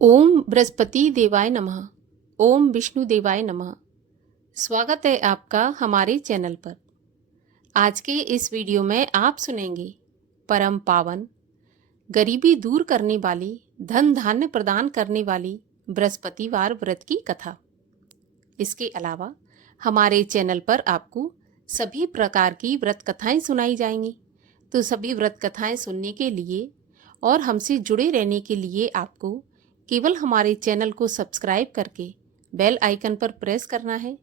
ओम बृहस्पति देवाय नमः। ओम विष्णु देवाय नमः। स्वागत है आपका हमारे चैनल पर। आज के इस वीडियो में आप सुनेंगे परम पावन, गरीबी दूर करने वाली, धन धान्य प्रदान करने वाली बृहस्पतिवार व्रत की कथा। इसके अलावा हमारे चैनल पर आपको सभी प्रकार की व्रत कथाएं सुनाई जाएंगी। तो सभी व्रत कथाएं सुनने के लिए और हमसे जुड़े रहने के लिए आपको केवल हमारे चैनल को सब्सक्राइब करके बेल आइकन पर प्रेस करना है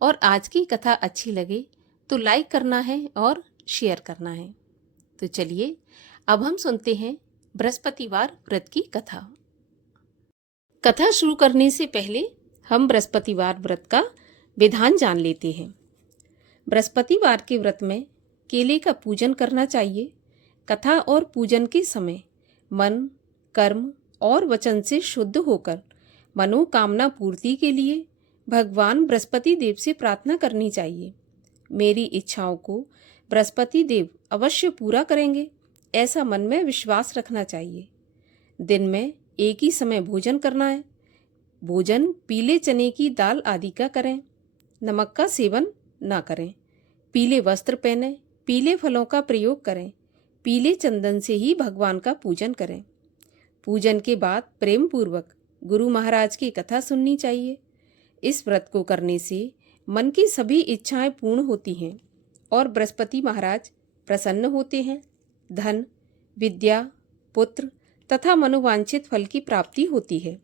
और आज की कथा अच्छी लगे तो लाइक करना है और शेयर करना है। तो चलिए अब हम सुनते हैं बृहस्पतिवार व्रत की कथा। कथा शुरू करने से पहले हम बृहस्पतिवार व्रत का विधान जान लेते हैं। बृहस्पतिवार के व्रत में केले का पूजन करना चाहिए। कथा और पूजन के समय मन, कर्म और वचन से शुद्ध होकर मनोकामना पूर्ति के लिए भगवान बृहस्पति देव से प्रार्थना करनी चाहिए। मेरी इच्छाओं को बृहस्पति देव अवश्य पूरा करेंगे, ऐसा मन में विश्वास रखना चाहिए। दिन में एक ही समय भोजन करना है। भोजन पीले चने की दाल आदि का करें। नमक का सेवन ना करें। पीले वस्त्र पहने, पीले फलों का प्रयोग करें। पीले चंदन से ही भगवान का पूजन करें। पूजन के बाद प्रेम पूर्वक गुरु महाराज की कथा सुननी चाहिए। इस व्रत को करने से मन की सभी इच्छाएं पूर्ण होती हैं और बृहस्पति महाराज प्रसन्न होते हैं। धन, विद्या, पुत्र तथा मनोवांछित फल की प्राप्ति होती है।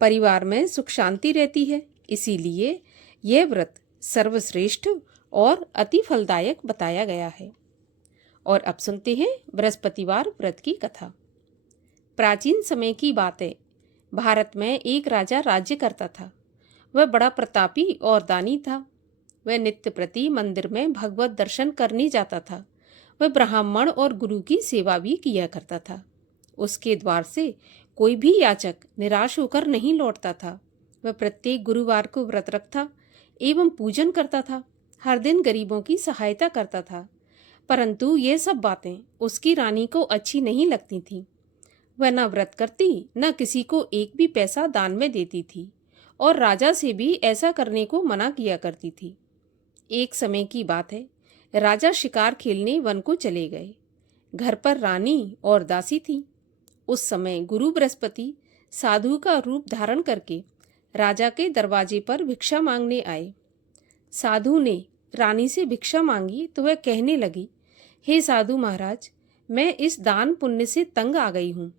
परिवार में सुख शांति रहती है। इसीलिए यह व्रत सर्वश्रेष्ठ और अति फलदायक बताया गया है। और अब सुनते हैं बृहस्पतिवार व्रत की कथा। प्राचीन समय की बात है। भारत में एक राजा राज्य करता था। वह बड़ा प्रतापी और दानी था। वह नित्य प्रति मंदिर में भगवत दर्शन करने जाता था। वह ब्राह्मण और गुरु की सेवा भी किया करता था। उसके द्वार से कोई भी याचक निराश होकर नहीं लौटता था। वह प्रत्येक गुरुवार को व्रत रखता एवं पूजन करता था। हर दिन गरीबों की सहायता करता था। परंतु ये सब बातें उसकी रानी को अच्छी नहीं लगती थीं। वह न व्रत करती, न किसी को एक भी पैसा दान में देती थी और राजा से भी ऐसा करने को मना किया करती थी। एक समय की बात है। राजा शिकार खेलने वन को चले गए। घर पर रानी और दासी थी। उस समय गुरु बृहस्पति साधु का रूप धारण करके राजा के दरवाजे पर भिक्षा मांगने आए। साधु ने रानी से भिक्षा मांगी तो वह कहने लगी, हे साधु महाराज, मैं इस दान पुण्य से तंग आ गई हूँ।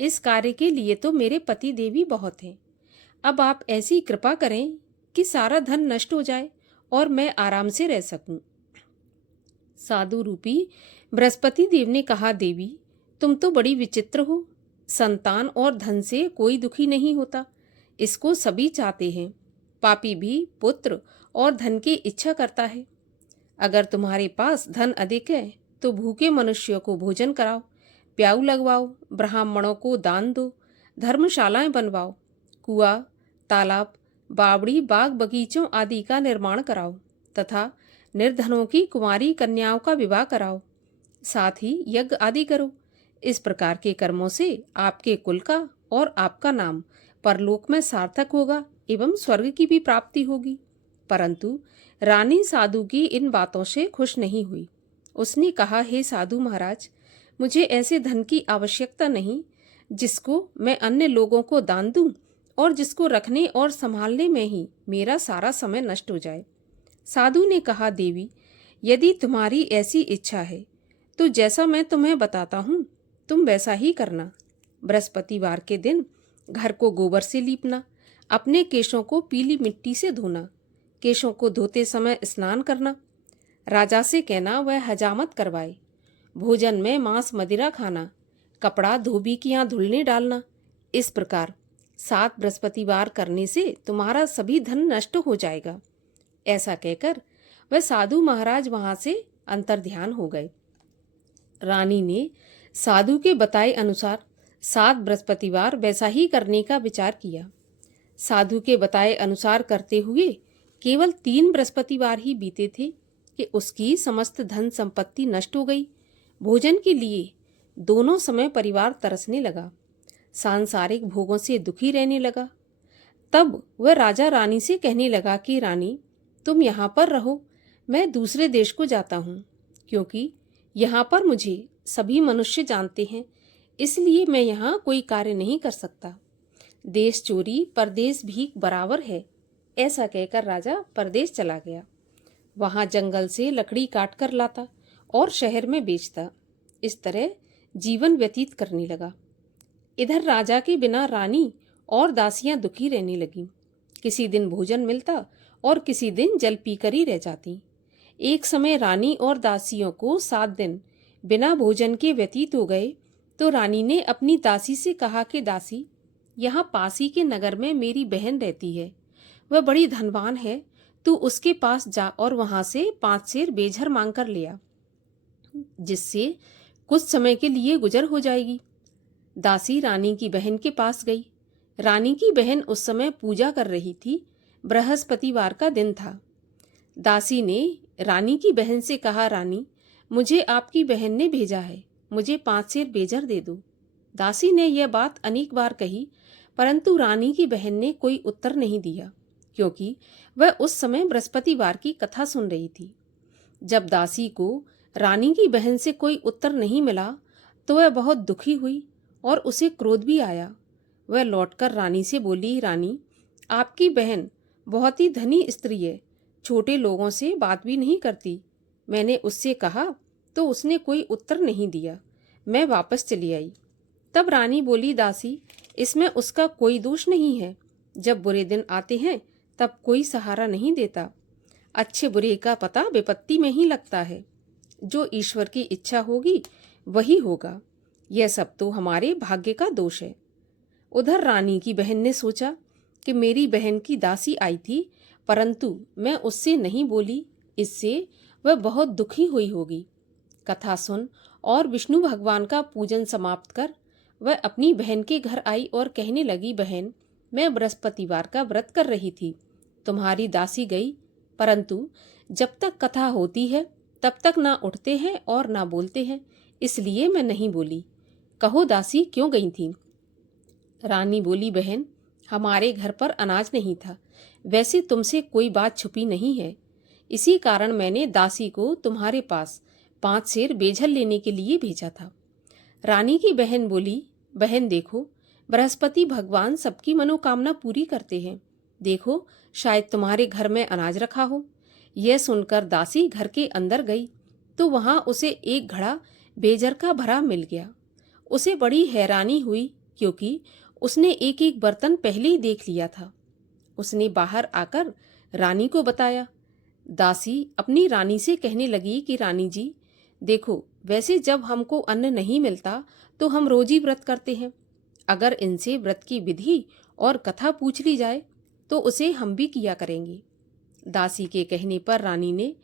इस कार्य के लिए तो मेरे पति देवी बहुत हैं। अब आप ऐसी कृपा करें कि सारा धन नष्ट हो जाए और मैं आराम से रह सकूं। साधु रूपी बृहस्पति देव ने कहा, देवी, तुम तो बड़ी विचित्र हो। संतान और धन से कोई दुखी नहीं होता, इसको सभी चाहते हैं। पापी भी पुत्र और धन की इच्छा करता है। अगर तुम्हारे पास धन अधिक है तो भूखे मनुष्यों को भोजन कराओ, प्याऊ लगवाओ, ब्राह्मणों को दान दो, धर्मशालाएं बनवाओ, कुआं, तालाब, बावड़ी, बाग बगीचों आदि का निर्माण कराओ तथा निर्धनों की कुंवारी कन्याओं का विवाह कराओ। साथ ही यज्ञ आदि करो। इस प्रकार के कर्मों से आपके कुल का और आपका नाम परलोक में सार्थक होगा एवं स्वर्ग की भी प्राप्ति होगी। परंतु रानी साधु की इन बातों से खुश नहीं हुई। उसने कहा, हे साधु महाराज, मुझे ऐसे धन की आवश्यकता नहीं जिसको मैं अन्य लोगों को दान दूं और जिसको रखने और संभालने में ही मेरा सारा समय नष्ट हो जाए। साधु ने कहा, देवी, यदि तुम्हारी ऐसी इच्छा है तो जैसा मैं तुम्हें बताता हूँ तुम वैसा ही करना। बृहस्पतिवार के दिन घर को गोबर से लीपना, अपने केशों को पीली मिट्टी से धोना, केशों को धोते समय स्नान करना, राजा से कहना वह हजामत करवाए, भोजन में मांस मदिरा खाना, कपड़ा धोबी की यहाँ धुलने डालना। इस प्रकार 7 बृहस्पतिवार करने से तुम्हारा सभी धन नष्ट हो जाएगा। ऐसा कहकर वह साधु महाराज वहां से अंतर्ध्यान हो गए। रानी ने साधु के बताए अनुसार 7 बृहस्पतिवार वैसा ही करने का विचार किया। साधु के बताए अनुसार करते हुए केवल 3 बृहस्पतिवार ही बीते थे कि उसकी समस्त धन संपत्ति नष्ट हो गई। भोजन के लिए दोनों समय परिवार तरसने लगा। सांसारिक भोगों से दुखी रहने लगा। तब वह राजा रानी से कहने लगा कि रानी, तुम यहाँ पर रहो, मैं दूसरे देश को जाता हूँ, क्योंकि यहाँ पर मुझे सभी मनुष्य जानते हैं, इसलिए मैं यहाँ कोई कार्य नहीं कर सकता। देश चोरी परदेश भीख बराबर है। ऐसा कहकर राजा परदेश चला गया। वहाँ जंगल से लकड़ी काट कर लाता और शहर में बेचता। इस तरह जीवन व्यतीत करने लगा। इधर राजा के बिना रानी और दासियां दुखी रहने लगीं। किसी दिन भोजन मिलता और किसी दिन जल पीकर ही रह जाती। एक समय रानी और दासियों को 7 दिन बिना भोजन के व्यतीत हो गए तो रानी ने अपनी दासी से कहा कि दासी, यहाँ पास ही के नगर में मेरी बहन रहती है, वह बड़ी धनवान है, तू उसके पास जा और वहां से 5 सेर बेझर मांग कर ले आ, जिससे कुछ समय के लिए गुजर हो जाएगी। दासी रानी की बहन के पास गई। रानी की बहन उस समय पूजा कर रही थी। बृहस्पतिवार का दिन था। दासी ने रानी की बहन से कहा, रानी, मुझे आपकी बहन ने भेजा है, मुझे 5 सेर बेझर दे दो। दासी ने यह बात अनेक बार कही, परंतु रानी की बहन ने कोई उत्तर नहीं दिया, क्योंकि वह उस समय बृहस्पतिवार की कथा सुन रही थी। जब दासी को रानी की बहन से कोई उत्तर नहीं मिला तो वह बहुत दुखी हुई और उसे क्रोध भी आया। वह लौटकर रानी से बोली, रानी, आपकी बहन बहुत ही धनी स्त्री है, छोटे लोगों से बात भी नहीं करती। मैंने उससे कहा तो उसने कोई उत्तर नहीं दिया। मैं वापस चली आई। तब रानी बोली, दासी, इसमें उसका कोई दोष नहीं है। जब बुरे दिन आते हैं तब कोई सहारा नहीं देता। अच्छे बुरे का पता विपत्ति में ही लगता है। जो ईश्वर की इच्छा होगी वही होगा। यह सब तो हमारे भाग्य का दोष है। उधर रानी की बहन ने सोचा कि मेरी बहन की दासी आई थी, परंतु मैं उससे नहीं बोली, इससे वह बहुत दुखी हुई होगी। कथा सुन और विष्णु भगवान का पूजन समाप्त कर वह अपनी बहन के घर आई और कहने लगी, बहन, मैं बृहस्पतिवार का व्रत कर रही थी, तुम्हारी दासी गई, परंतु जब तक कथा होती है तब तक ना उठते हैं और ना बोलते हैं, इसलिए मैं नहीं बोली। कहो दासी, क्यों गई थी? रानी बोली, बहन, हमारे घर पर अनाज नहीं था। वैसे तुमसे कोई बात छुपी नहीं है, इसी कारण मैंने दासी को तुम्हारे पास 5 सेर बेझर लेने के लिए भेजा था। रानी की बहन बोली, बहन देखो, बृहस्पति भगवान सबकी मनोकामना पूरी करते हैं। देखो, शायद तुम्हारे घर में अनाज रखा हो। यह सुनकर दासी घर के अंदर गई तो वहां उसे एक घड़ा बेझर का भरा मिल गया। उसे बड़ी हैरानी हुई, क्योंकि उसने एक एक बर्तन पहले ही देख लिया था। उसने बाहर आकर रानी को बताया। दासी अपनी रानी से कहने लगी कि रानी जी, देखो, वैसे जब हमको अन्न नहीं मिलता तो हम रोजी व्रत करते हैं। अगर इनसे व्रत की विधि और कथा पूछ ली जाए तो उसे हम भी किया करेंगे। दासी के कहने पर रानी ने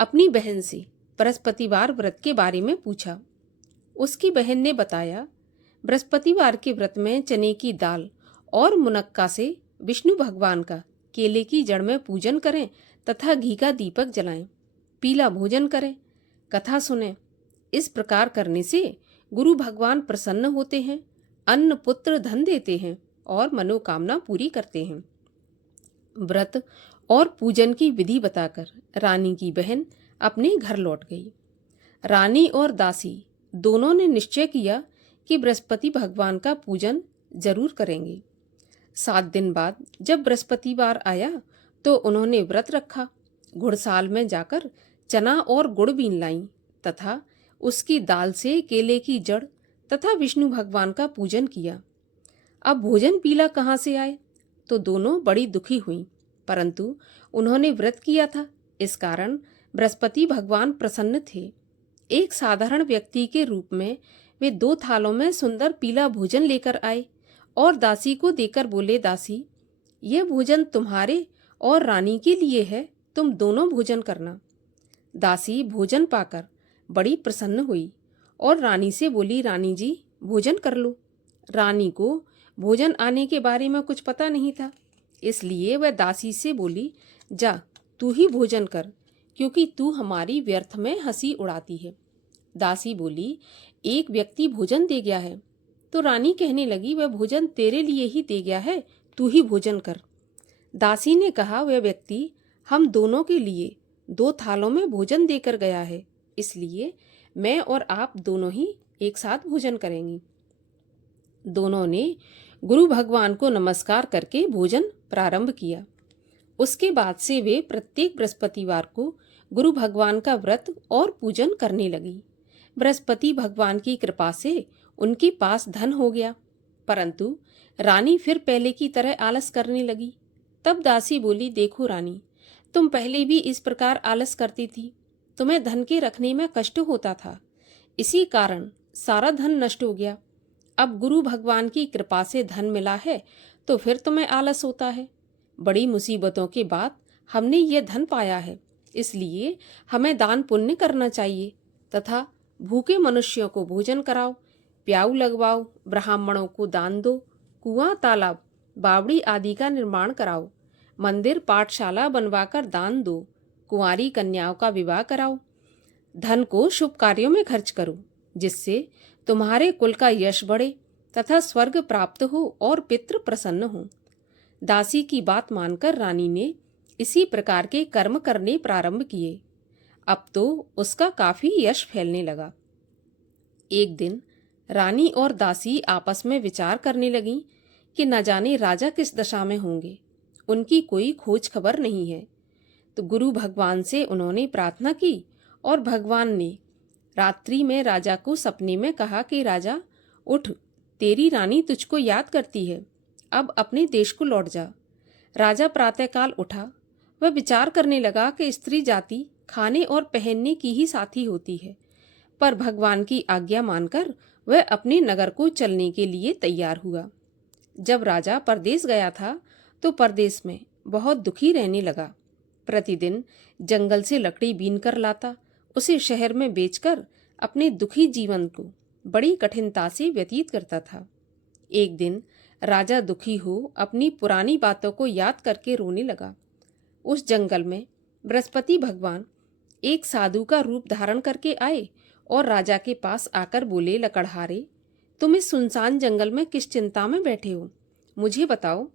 अपनी बहन से बृहस्पतिवार व्रत के बारे में पूछा। उसकी बहन ने बताया, बृहस्पतिवार के व्रत में चने की दाल और मुनक्का से विष्णु भगवान का केले की जड़ में पूजन करें तथा घी का दीपक जलाएं, पीला भोजन करें, कथा सुनें। इस प्रकार करने से गुरु भगवान प्रसन्न होते हैं, अन्न पुत्र धन देते हैं और मनोकामना पूरी करते हैं। व्रत और पूजन की विधि बताकर रानी की बहन अपने घर लौट गई। रानी और दासी दोनों ने निश्चय किया कि बृहस्पति भगवान का पूजन जरूर करेंगे। 7 दिन बाद जब बृहस्पतिवार आया तो उन्होंने व्रत रखा। घुड़साल में जाकर चना और गुड़ बीन लाईं तथा उसकी दाल से केले की जड़ तथा विष्णु भगवान का पूजन किया। अब भोजन पीला कहाँ से आए? तो दोनों बड़ी दुखी हुईं, परंतु उन्होंने व्रत किया था, इस कारण बृहस्पति भगवान प्रसन्न थे। एक साधारण व्यक्ति के रूप में वे 2 थालों में सुंदर पीला भोजन लेकर आए और दासी को देकर बोले, दासी, यह भोजन तुम्हारे और रानी के लिए है, तुम दोनों भोजन करना। दासी भोजन पाकर बड़ी प्रसन्न हुई और रानी से बोली, रानी जी, भोजन कर लो। रानी को भोजन आने के बारे में कुछ पता नहीं था, इसलिए वह दासी से बोली, जा तू ही भोजन कर, क्योंकि तू हमारी व्यर्थ में हंसी उड़ाती है। दासी बोली, एक व्यक्ति भोजन दे गया है तो रानी कहने लगी, वह भोजन तेरे लिए ही दे गया है, तू ही भोजन कर। दासी ने कहा, वह व्यक्ति हम दोनों के लिए 2 थालों में भोजन देकर गया है, इसलिए मैं और आप दोनों ही एक साथ भोजन करेंगे। दोनों ने गुरु भगवान को नमस्कार करके भोजन प्रारंभ किया। उसके बाद से वे प्रत्येक बृहस्पतिवार को गुरु भगवान का व्रत और पूजन करने लगी। बृहस्पति भगवान की कृपा से उनके पास धन हो गया, परंतु रानी फिर पहले की तरह आलस करने लगी। तब दासी बोली, देखो रानी, तुम पहले भी इस प्रकार आलस करती थी, तुम्हें धन के रखने में कष्ट होता था, इसी कारण सारा धन नष्ट हो गया। अब गुरु भगवान की कृपा से धन मिला है तो फिर तुम्हें आलस होता है। बड़ी मुसीबतों के बाद हमने यह धन पाया है, इसलिए हमें दान पुण्य करना चाहिए तथा भूखे मनुष्यों को भोजन कराओ, प्याऊ लगवाओ, ब्राह्मणों को दान दो, कुआं, तालाब, बावड़ी आदि का निर्माण कराओ, मंदिर, पाठशाला बनवाकर दान दो, कुंवारी कन्याओं का विवाह कराओ, धन को शुभ कार्यों में खर्च करो, जिससे तुम्हारे कुल का यश बढ़े तथा स्वर्ग प्राप्त हो और पितृ प्रसन्न हो। दासी की बात मानकर रानी ने इसी प्रकार के कर्म करने प्रारंभ किए। अब तो उसका काफी यश फैलने लगा। एक दिन रानी और दासी आपस में विचार करने लगीं कि न जाने राजा किस दशा में होंगे, उनकी कोई खोज खबर नहीं है। तो गुरु भगवान से उन्होंने प्रार्थना की और भगवान ने रात्रि में राजा को सपने में कहा कि राजा उठ, तेरी रानी तुझको याद करती है, अब अपने देश को लौट जा। राजा प्रातःकाल उठा। वह विचार करने लगा कि स्त्री जाति खाने और पहनने की ही साथी होती है, पर भगवान की आज्ञा मानकर वह अपने नगर को चलने के लिए तैयार हुआ। जब राजा परदेश गया था तो परदेश में बहुत दुखी रहने लगा। प्रतिदिन जंगल से लकड़ी बीन कर लाता, उसे शहर में बेचकर अपने दुखी जीवन को बड़ी कठिनता से व्यतीत करता था। एक दिन राजा दुखी हो अपनी पुरानी बातों को याद करके रोने लगा। उस जंगल में बृहस्पति भगवान एक साधु का रूप धारण करके आए और राजा के पास आकर बोले, लकड़हारे, तुम इस सुनसान जंगल में किस चिंता में बैठे हो, मुझे बताओ।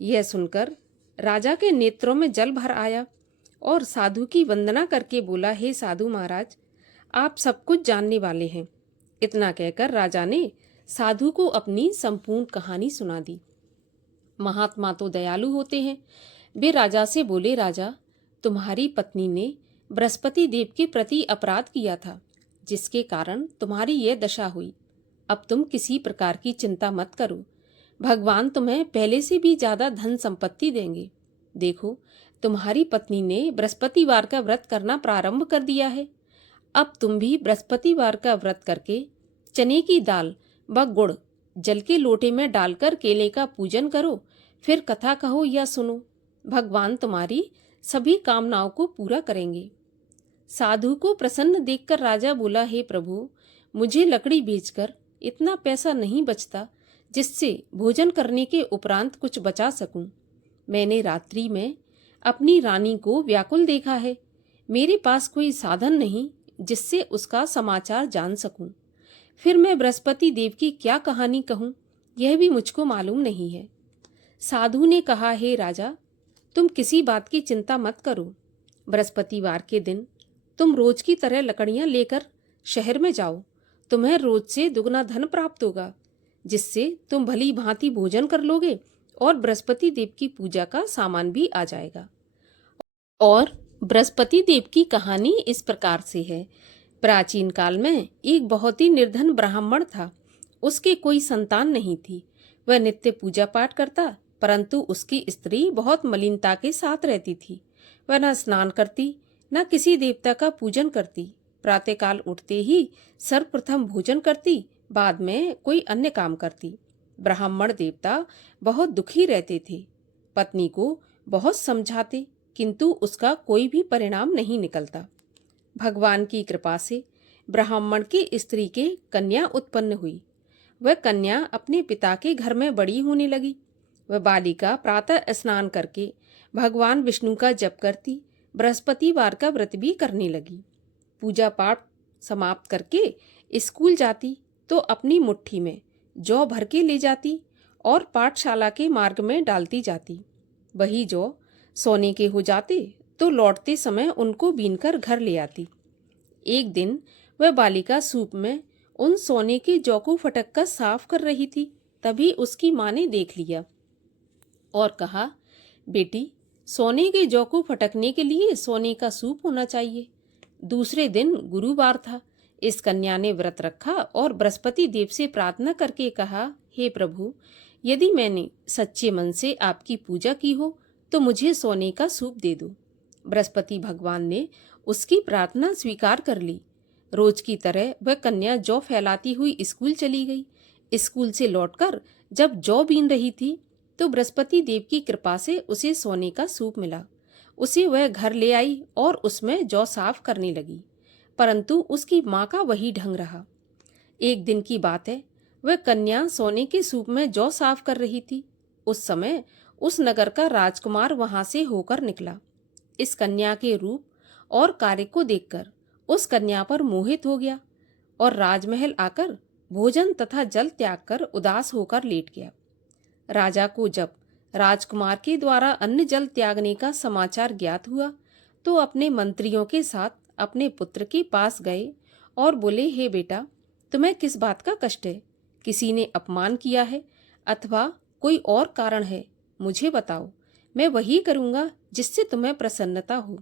यह सुनकर राजा के नेत्रों में जल भर आया और साधु की वंदना करके बोला, हे साधु महाराज, आप सब कुछ जानने वाले हैं। इतना कहकर राजा ने साधु को अपनी संपूर्ण कहानी सुना दी। महात्मा तो दयालु होते हैं। वे राजा से बोले, राजा, तुम्हारी पत्नी ने बृहस्पति देव के प्रति अपराध किया था, जिसके कारण तुम्हारी यह दशा हुई। अब तुम किसी प्रकार की चिंता मत करो, भगवान तुम्हें पहले से भी ज्यादा धन संपत्ति देंगे। देखो, तुम्हारी पत्नी ने बृहस्पतिवार का व्रत करना प्रारंभ कर दिया है। अब तुम भी बृहस्पतिवार का व्रत करके चने की दाल व गुड़ जल के लोटे में डालकर केले का पूजन करो, फिर कथा कहो या सुनो। भगवान तुम्हारी सभी कामनाओं को पूरा करेंगे। साधु को प्रसन्न देखकर राजा बोला, हे प्रभु, मुझे लकड़ी बेचकर इतना पैसा नहीं बचता जिससे भोजन करने के उपरांत कुछ बचा सकूं। मैंने रात्रि में अपनी रानी को व्याकुल देखा है। मेरे पास कोई साधन नहीं जिससे उसका समाचार जान सकूं। फिर मैं बृहस्पति देव की क्या कहानी कहूं, यह भी मुझको मालूम नहीं है। साधु ने कहा, हे राजा, तुम किसी बात की चिंता मत करो। बृहस्पतिवार के दिन तुम रोज की तरह लकड़ियां लेकर शहर में जाओ। तुम्हें रोज से दुगना धन प्राप्त होगा, जिससे तुम भली भांति भोजन कर लोगे और बृहस्पति देव की पूजा का सामान भी आ जाएगा। और बृहस्पति देव की कहानी इस प्रकार से है। प्राचीन काल में एक बहुत ही निर्धन ब्राह्मण था। उसके कोई संतान नहीं थी। वह नित्य पूजा पाठ करता, परंतु उसकी स्त्री बहुत मलिनता के साथ रहती थी। वह न स्नान करती, न किसी देवता का पूजन करती। प्रातःकाल उठते ही सर्वप्रथम भोजन करती, बाद में कोई अन्य काम करती। ब्राह्मण देवता बहुत दुखी रहते थे। पत्नी को बहुत समझाते, किंतु उसका कोई भी परिणाम नहीं निकलता। भगवान की कृपा से ब्राह्मण की स्त्री के कन्या उत्पन्न हुई। वह कन्या अपने पिता के घर में बड़ी होने लगी। वह बालिका प्रातः स्नान करके भगवान विष्णु का जप करती, बृहस्पतिवार का व्रत भी करने लगी। पूजा पाठ समाप्त करके स्कूल जाती तो अपनी मुट्ठी में जौ भर के ले जाती और पाठशाला के मार्ग में डालती जाती। वही जौ सोने के हो जाते तो लौटते समय उनको बीनकर घर ले आती। एक दिन वह बालिका सूप में उन सोने के जौ को फटक कर साफ कर रही थी। तभी उसकी माँ ने देख लिया और कहा, बेटी, सोने के जौ को फटकने के लिए सोने का सूप होना चाहिए। दूसरे दिन गुरुवार था। इस कन्या ने व्रत रखा और बृहस्पति देव से प्रार्थना करके कहा, हे प्रभु, यदि मैंने सच्चे मन से आपकी पूजा की हो तो मुझे सोने का सूप दे दो। बृहस्पति भगवान ने उसकी प्रार्थना स्वीकार कर ली। रोज की तरह वह कन्या जौ फैलाती हुई स्कूल चली गई। स्कूल से लौटकर जब जौ बीन रही थी तो बृहस्पति देव की कृपा से उसे सोने का सूप मिला। उसे वह घर ले आई और उसमें जौ साफ करने लगी, परंतु उसकी माँ का वही ढंग रहा। एक दिन की बात है, वह कन्या सोने के सूप में जौ साफ कर रही थी। उस समय उस नगर का राजकुमार वहां से होकर निकला। इस कन्या के रूप और कार्य को देखकर उस कन्या पर मोहित हो गया और राजमहल आकर भोजन तथा जल त्याग कर उदास होकर लेट गया। राजा को जब राजकुमार के द्वारा अन्न जल त्यागने का समाचार ज्ञात हुआ तो अपने मंत्रियों के साथ अपने पुत्र के पास गए और बोले, हे बेटा, तुम्हें किस बात का कष्ट है? किसी ने अपमान किया है अथवा कोई और कारण है? मुझे बताओ, मैं वही करूँगा जिससे तुम्हें प्रसन्नता हो।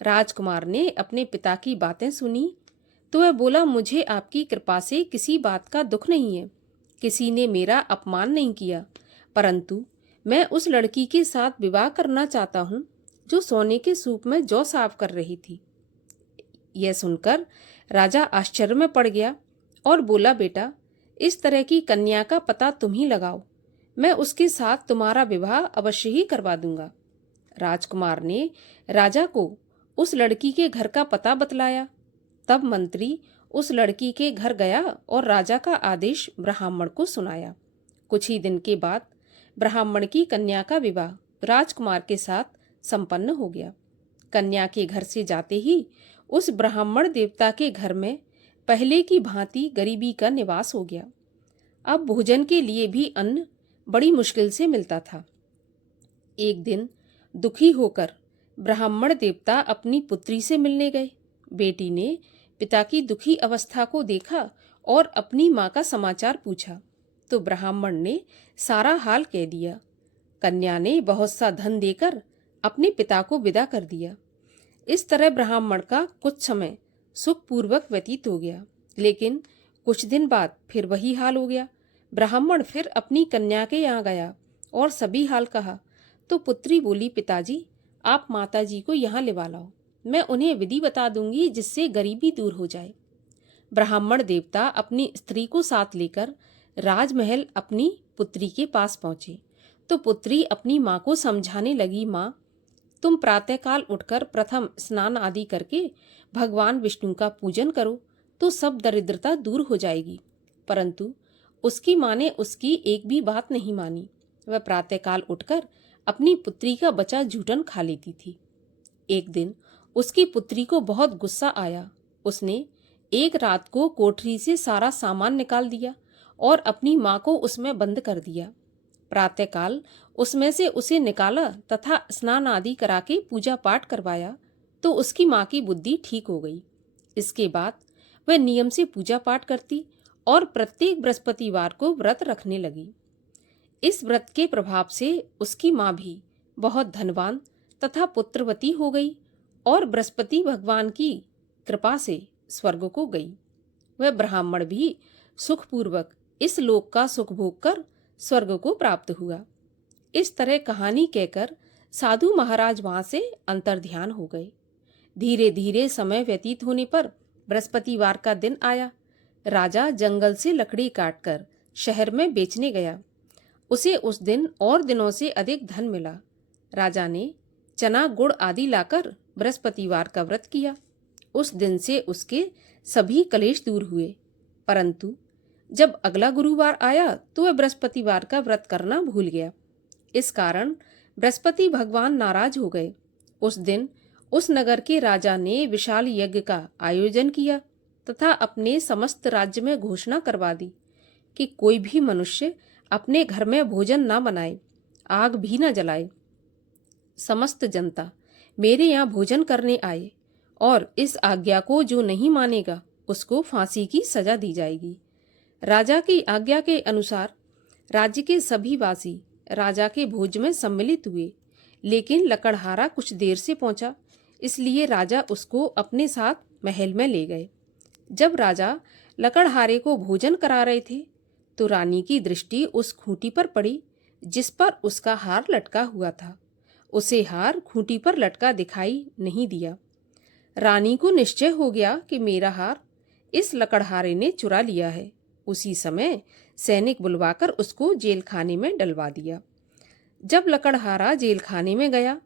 राजकुमार ने अपने पिता की बातें सुनी तो वह बोला, मुझे आपकी कृपा से किसी बात का दुख नहीं है। किसी ने मेरा अपमान नहीं किया, परंतु मैं उस लड़की के साथ विवाह करना चाहता हूँ जो सोने के सूप में जौ साफ कर रही थी। यह सुनकर राजा आश्चर्य में पड़ गया और बोला, बेटा, इस तरह की कन्या का पता तुम ही लगाओ। मैं उसके साथ तुम्हारा विवाह अवश्य ही करवा दूंगा। राजकुमार ने राजा को उस लड़की के घर का पता बतलाया। तब मंत्री उस लड़की के घर गया और राजा का आदेश ब्राह्मण को सुनाया। कुछ ही दिन के बाद ब्राह्मण की कन्या का विवाह राजकुमार के साथ संपन्न हो गया। कन्या के घर से जाते ही उस ब्राह्मण देवता के घर में पहले की भांति गरीबी का निवास हो गया। अब भोजन के लिए भी अन्न बड़ी मुश्किल से मिलता था। एक दिन दुखी होकर ब्राह्मण देवता अपनी पुत्री से मिलने गए। बेटी ने पिता की दुखी अवस्था को देखा और अपनी माँ का समाचार पूछा तो ब्राह्मण ने सारा हाल कह दिया। कन्या ने बहुत सा धन देकर अपने पिता को विदा कर दिया। इस तरह ब्राह्मण का कुछ समय सुखपूर्वक व्यतीत हो गया, लेकिन कुछ दिन बाद फिर वही हाल हो गया। ब्राह्मण फिर अपनी कन्या के यहाँ गया और सभी हाल कहा तो पुत्री बोली, पिताजी, आप माताजी को यहाँ लिवा लाओ, मैं उन्हें विधि बता दूंगी जिससे गरीबी दूर हो जाए। ब्राह्मण देवता अपनी स्त्री को साथ लेकर राजमहल अपनी पुत्री के पास पहुंचे तो पुत्री अपनी माँ को समझाने लगी, माँ, तुम प्रातःकाल उठकर प्रथम स्नान आदि करके भगवान विष्णु का पूजन करो तो सब दरिद्रता दूर हो जाएगी। परंतु उसकी माँ ने उसकी एक भी बात नहीं मानी। वह प्रातःकाल उठकर अपनी पुत्री का बचा जूठन खा लेती थी। एक दिन उसकी पुत्री को बहुत गुस्सा आया। उसने एक रात को कोठरी से सारा सामान निकाल दिया और अपनी माँ को उसमें बंद कर दिया। प्रातःकाल उसमें से उसे निकाला तथा स्नान आदि करा के पूजा पाठ करवाया तो उसकी माँ की बुद्धि ठीक हो गई। इसके बाद वह नियम से पूजा पाठ करती और प्रत्येक बृहस्पतिवार को व्रत रखने लगी। इस व्रत के प्रभाव से उसकी माँ भी बहुत धनवान तथा पुत्रवती हो गई और बृहस्पति भगवान की कृपा से स्वर्ग को गई। वह ब्राह्मण भी सुखपूर्वक इस लोक का सुख भोग कर स्वर्ग को प्राप्त हुआ। इस तरह कहानी कहकर साधु महाराज वहां से अंतर्ध्यान हो गए। धीरे धीरे समय व्यतीत होने पर बृहस्पतिवार का दिन आया। राजा जंगल से लकड़ी काटकर शहर में बेचने गया। उसे उस दिन और दिनों से अधिक धन मिला। राजा ने चना गुड़ आदि लाकर बृहस्पतिवार का व्रत किया। उस दिन से उसके सभी कलेश दूर हुए। परंतु जब अगला गुरुवार आया तो वह बृहस्पतिवार का व्रत करना भूल गया। इस कारण बृहस्पति भगवान नाराज हो गए। उस दिन उस नगर के राजा ने विशाल यज्ञ का आयोजन किया तथा अपने समस्त राज्य में घोषणा करवा दी कि कोई भी मनुष्य अपने घर में भोजन ना बनाए, आग भी न जलाए। समस्त जनता मेरे यहाँ भोजन करने आए और इस आज्ञा को जो नहीं मानेगा उसको फांसी की सजा दी जाएगी। राजा की आज्ञा के अनुसार राज्य के सभी वासी राजा के भोज में सम्मिलित हुए, लेकिन लकड़हारा कुछ देर से पहुंचा, इसलिए राजा उसको अपने साथ महल में ले गए। जब राजा लकड़हारे को भोजन करा रहे थे तो रानी की दृष्टि उस खूंटी पर पड़ी जिस पर उसका हार लटका हुआ था। उसे हार खूंटी पर लटका दिखाई नहीं दिया। रानी को निश्चय हो गया कि मेरा हार इस लकड़हारे ने चुरा लिया है। उसी समय सैनिक बुलवाकर उसको जेल खाने में डलवा दिया। जब लकड़हारा जेल खाने में गया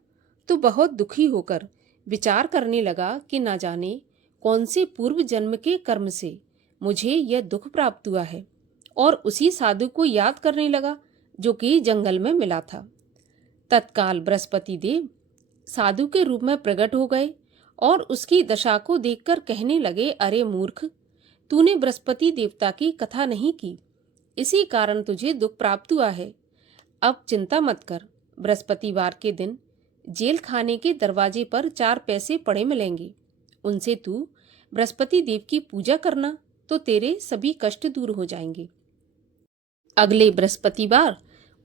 तो बहुत दुखी होकर विचार करने लगा कि न जाने कौन से पूर्व जन्म के कर्म से मुझे यह दुख प्राप्त हुआ है, और उसी साधु को याद करने लगा जो कि जंगल में मिला था। तत्काल बृहस्पति देव साधु के रूप में प्रकट हो गए और उसकी दशा को देखकर कहने लगे, अरे मूर्ख, तूने बृहस्पति देवता की कथा नहीं की, इसी कारण तुझे दुख प्राप्त हुआ है। अब चिंता मत कर, बृहस्पतिवार के दिन जेल खाने के दरवाजे पर 4 पैसे पड़े मिलेंगे, उनसे तू बृहस्पति देव की पूजा करना तो तेरे सभी कष्ट दूर हो जाएंगे। अगले बृहस्पतिवार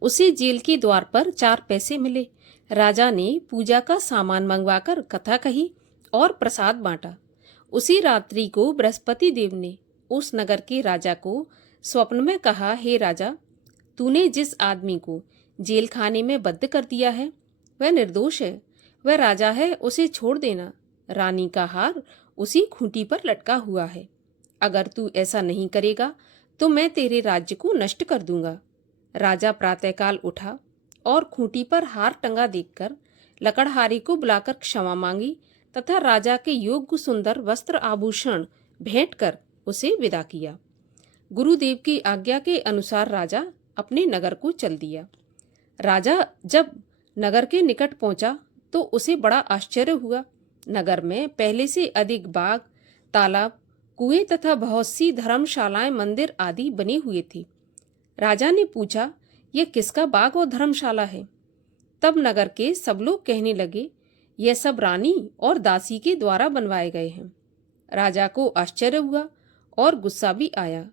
उसे जेल के द्वार पर 4 पैसे मिले। राजा ने पूजा का सामान मंगवाकर कथा कही और प्रसाद बांटा। उसी रात्रि को बृहस्पति देव ने उस नगर के राजा को स्वप्न में कहा, हे राजा, तूने जिस आदमी को जेल खाने में बंद कर दिया है वह निर्दोष है, वह राजा है, उसे छोड़ देना। रानी का हार उसी खूंटी पर लटका हुआ है। अगर तू ऐसा नहीं करेगा तो मैं तेरे राज्य को नष्ट कर दूंगा। राजा प्रातःकाल उठा और खूंटी पर हार टंगा देखकर लकड़हारे को बुलाकर क्षमा मांगी तथा राजा के योग्य सुंदर वस्त्र आभूषण भेंट कर उसे विदा किया। गुरुदेव की आज्ञा के अनुसार राजा अपने नगर को चल दिया। राजा जब नगर के निकट पहुंचा तो उसे बड़ा आश्चर्य हुआ। नगर में पहले से अधिक बाग, तालाब, कुएं तथा बहुत सी धर्मशालाएं, मंदिर आदि बने हुए थे। राजा ने पूछा, यह किसका बाग और धर्मशाला है? तब नगर के सब लोग कहने लगे, यह सब रानी और दासी के द्वारा बनवाए गए हैं। राजा को आश्चर्य हुआ और गुस्सा भी आया।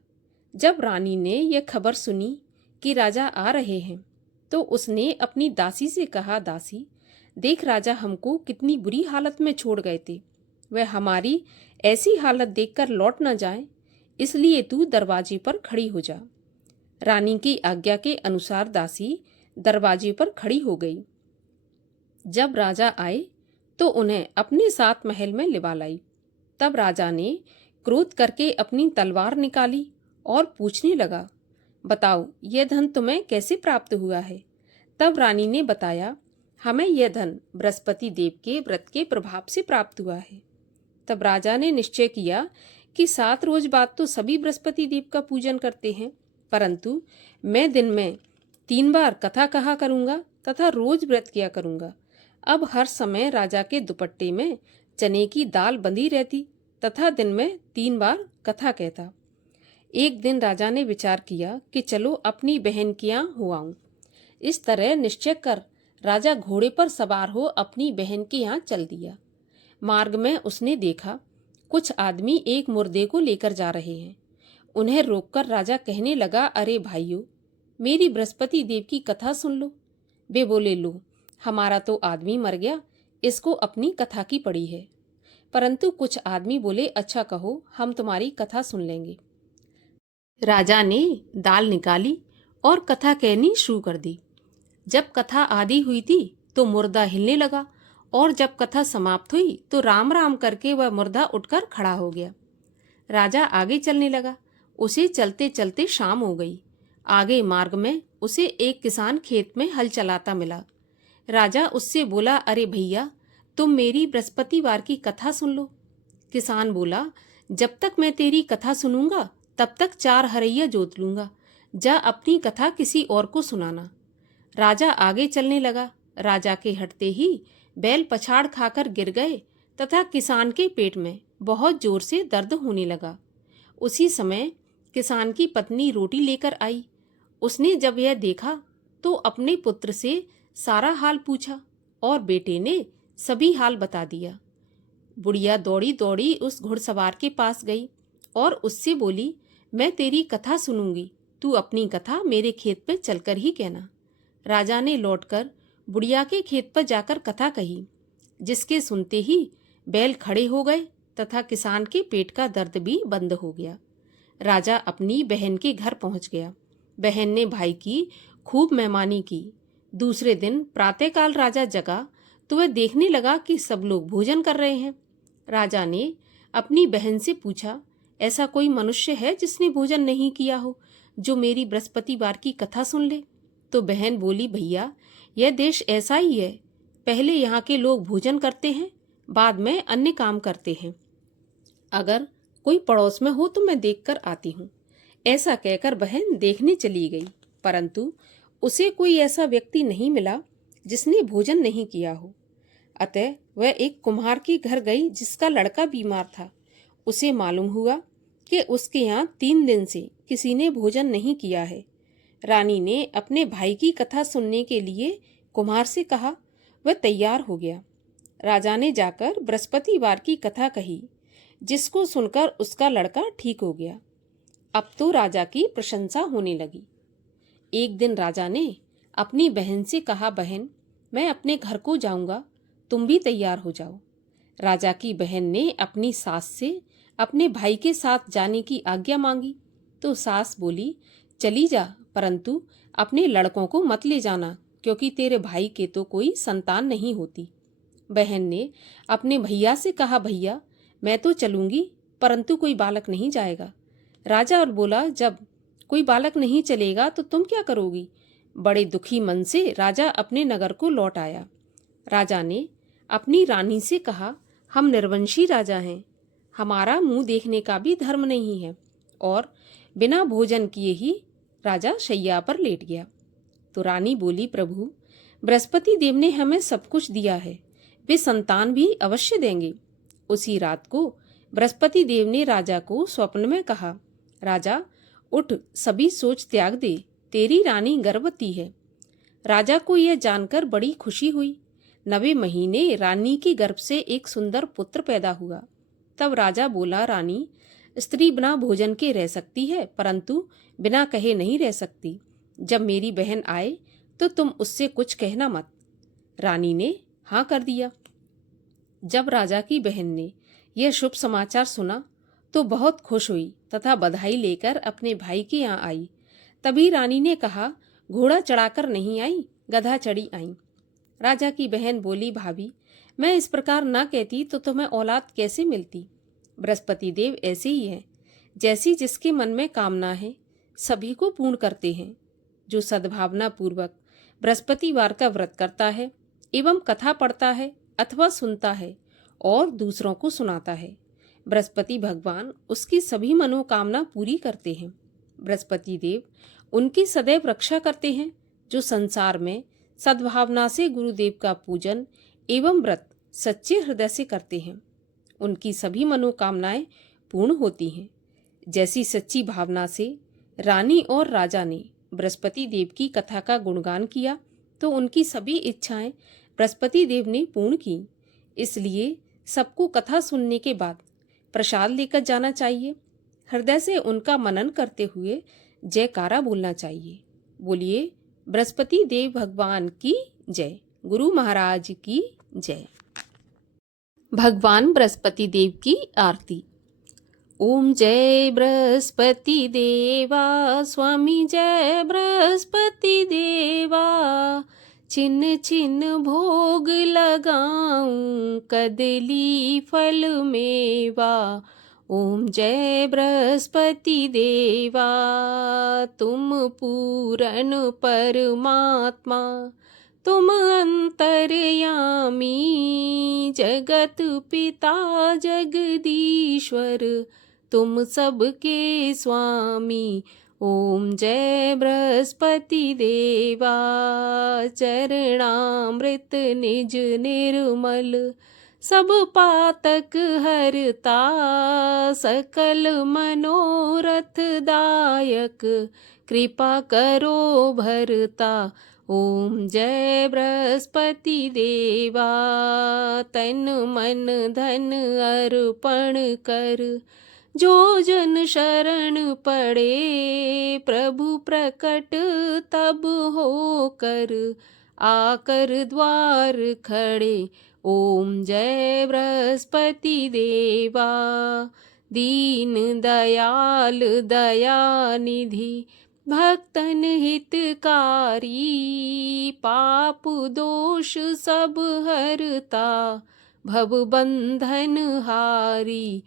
जब रानी ने यह खबर सुनी कि राजा आ रहे हैं तो उसने अपनी दासी से कहा, दासी, देख राजा हमको कितनी बुरी हालत में छोड़ गए थे, वह हमारी ऐसी हालत देखकर लौट न जाए, इसलिए तू दरवाजे पर खड़ी हो जा। रानी की आज्ञा के अनुसार दासी दरवाजे पर खड़ी हो गई। जब राजा आए तो उन्हें अपने साथ महल में लिवा लाई। तब राजा ने क्रोध करके अपनी तलवार निकाली और पूछने लगा, बताओ यह धन तुम्हें कैसे प्राप्त हुआ है? तब रानी ने बताया, हमें यह धन बृहस्पति देव के व्रत के प्रभाव से प्राप्त हुआ है। तब राजा ने निश्चय किया कि 7 रोज बाद तो सभी बृहस्पति देव का पूजन करते हैं, परंतु मैं दिन में 3 बार कथा कहा करूंगा तथा रोज व्रत किया करूंगा। अब हर समय राजा के दुपट्टे में चने की दाल बंधी रहती तथा दिन में 3 बार कथा कहता। एक दिन राजा ने विचार किया कि चलो अपनी बहन के यहाँ हो आऊं। इस तरह निश्चय कर राजा घोड़े पर सवार हो अपनी बहन के यहाँ चल दिया। मार्ग में उसने देखा कुछ आदमी एक मुर्दे को लेकर जा रहे हैं। उन्हें रोककर राजा कहने लगा, अरे भाइयों, मेरी बृहस्पति देव की कथा सुन लो। वे बोले, लो, हमारा तो आदमी मर गया, इसको अपनी कथा की पड़ी है। परंतु कुछ आदमी बोले, अच्छा कहो, हम तुम्हारी कथा सुन लेंगे। राजा ने दाल निकाली और कथा कहनी शुरू कर दी। जब कथा आधी हुई थी तो मुर्दा हिलने लगा और जब कथा समाप्त हुई तो राम राम करके वह मुर्दा उठकर खड़ा हो गया। राजा आगे चलने लगा। उसे चलते चलते शाम हो गई। आगे मार्ग में उसे एक किसान खेत में हल चलाता मिला। राजा उससे बोला, अरे भैया, तुम मेरी बृहस्पतिवार की कथा सुन लो। किसान बोला, जब तक मैं तेरी कथा सुनूंगा तब तक 4 हरैया जोत लूंगा। जा अपनी कथा किसी और को सुनाना। राजा आगे चलने लगा। राजा के हटते ही बैल पछाड़ खाकर गिर गए तथा किसान के पेट में बहुत जोर से दर्द होने लगा। उसी समय किसान की पत्नी रोटी लेकर आई। उसने जब यह देखा तो अपने पुत्र से सारा हाल पूछा और बेटे ने सभी हाल बता दिया। बुढ़िया दौड़ी दौड़ी उस घुड़सवार के पास गई और उससे बोली, मैं तेरी कथा सुनूंगी, तू अपनी कथा मेरे खेत पे चलकर ही कहना। राजा ने लौटकर बुढ़िया के खेत पर जाकर कथा कही, जिसके सुनते ही बैल खड़े हो गए तथा किसान के पेट का दर्द भी बंद हो गया। राजा अपनी बहन के घर पहुंच गया। बहन ने भाई की खूब मेहमानी की। दूसरे दिन प्रातःकाल राजा जगा तो वह देखने लगा कि सब लोग भोजन कर रहे हैं। राजा ने अपनी बहन से पूछा, ऐसा कोई मनुष्य है जिसने भोजन नहीं किया हो, जो मेरी बृहस्पतिवार की कथा सुन ले? तो बहन बोली, भैया यह देश ऐसा ही है, पहले यहाँ के लोग भोजन करते हैं, बाद में अन्य काम करते हैं। अगर कोई पड़ोस में हो तो मैं देखकर आती हूँ। ऐसा कहकर बहन देखने चली गई, परंतु उसे कोई ऐसा व्यक्ति नहीं मिला जिसने भोजन नहीं किया हो। अतः वह एक कुम्हार के घर गई जिसका लड़का बीमार था। उसे मालूम हुआ कि उसके यहाँ 3 दिन से किसी ने भोजन नहीं किया है। रानी ने अपने भाई की कथा सुनने के लिए कुम्हार से कहा। वह तैयार हो गया। राजा ने जाकर बृहस्पतिवार की कथा कही, जिसको सुनकर उसका लड़का ठीक हो गया। अब तो राजा की प्रशंसा होने लगी। एक दिन राजा ने अपनी बहन से कहा, बहन मैं अपने घर को जाऊंगा, तुम भी तैयार हो जाओ। राजा की बहन ने अपनी सास से अपने भाई के साथ जाने की आज्ञा मांगी तो सास बोली, चली जा, परंतु अपने लड़कों को मत ले जाना, क्योंकि तेरे भाई के तो कोई संतान नहीं होती। बहन ने अपने भैया से कहा, भैया मैं तो चलूंगी, परंतु कोई बालक नहीं जाएगा। राजा और बोला, जब कोई बालक नहीं चलेगा तो तुम क्या करोगी? बड़े दुखी मन से राजा अपने नगर को लौट आया। राजा ने अपनी रानी से कहा, हम निर्वंशी राजा हैं, हमारा मुंह देखने का भी धर्म नहीं है। और बिना भोजन किए ही राजा शैया पर लेट गया। तो रानी बोली, प्रभु बृहस्पति देव ने हमें सब कुछ दिया है, वे संतान भी अवश्य देंगे। उसी रात को बृहस्पति देव ने राजा को स्वप्न में कहा, राजा उठ, सभी सोच त्याग दे, तेरी रानी गर्भवती है। राजा को यह जानकर बड़ी खुशी हुई। 9वें महीने रानी के गर्भ से एक सुंदर पुत्र पैदा हुआ। तब राजा बोला, रानी स्त्री बिना भोजन के रह सकती है, परंतु बिना कहे नहीं रह सकती। जब मेरी बहन आए तो तुम उससे कुछ कहना मत। रानी ने हाँ कर दिया। जब राजा की बहन ने यह शुभ समाचार सुना तो बहुत खुश हुई तथा बधाई लेकर अपने भाई के यहाँ आई। तभी रानी ने कहा, घोड़ा चढ़ाकर नहीं आई, गधा चढ़ी आई। राजा की बहन बोली, भाभी मैं इस प्रकार न कहती तो तुम्हें औलाद कैसे मिलती? बृहस्पति देव ऐसे ही है, जैसी जिसके मन में कामना है सभी को पूर्ण करते हैं। जो सद्भावना पूर्वक बृहस्पतिवार का व्रत करता है एवं कथा पढ़ता है अथवा सुनता है और दूसरों को सुनाता है, बृहस्पति भगवान उसकी सभी मनोकामना पूरी करते हैं। बृहस्पति देव उनकी सदैव रक्षा करते हैं जो संसार में सद्भावना से गुरुदेव का पूजन एवं व्रत सच्चे हृदय से करते हैं। उनकी सभी मनोकामनाएं पूर्ण होती हैं। जैसी सच्ची भावना से रानी और राजा ने बृहस्पति देव की कथा का गुणगान किया तो उनकी सभी इच्छाएं बृहस्पति देव ने पूर्ण की। इसलिए सबको कथा सुनने के बाद प्रसाद लेकर जाना चाहिए। हृदय से उनका मनन करते हुए जयकारा बोलना चाहिए। बोलिए बृहस्पति देव भगवान की जय। गुरु महाराज की जय। भगवान बृहस्पति देव की आरती। ओम जय बृहस्पति देवा, स्वामी जय बृहस्पति देवा। छिन छिन भोग लगाऊं, कदली फल मेवा। ओम जय बृहस्पति देवा, तुम पूरन परमात्मा, तुम अंतर्यामी। जगत पिता जगदीश्वर, तुम सबके स्वामी। ओम जय बृहस्पति देवा, चरणामृत निज निर्मल, सब पातक हरता, सकल मनोरथ दायक, कृपा करो भरता। ओम जय बृहस्पति देवा, तन मन धन अर्पण कर, जो जन शरण पड़े, प्रभु प्रकट तब हो कर, आकर द्वार खड़े। ओम जय बृहस्पति देवा, दीन दयाल दया निधि, भक्तन हितकारी, पाप दोष सब हरता, भव बंधन हारी।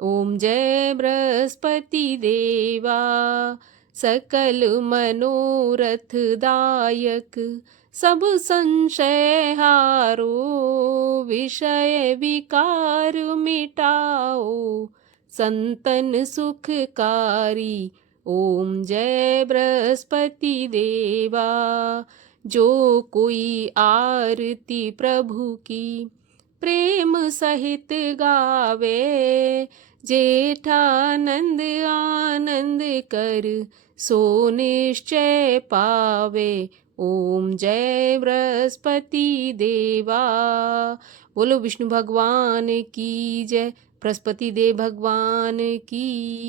ओम जय बृहस्पति देवा, सकल मनोरथ दायक, सब संशय हारो, विषय विकार मिटाओ, संतन सुखकारी। ओम जय बृहस्पति देवा, जो कोई आरती प्रभु की, प्रेम सहित गावे, जेठानंद आनंद कर, सो निश्चय पावे। ओम जय बृहस्पति देवा। बोलो विष्णु भगवान की जय, बृहस्पति देव भगवान की।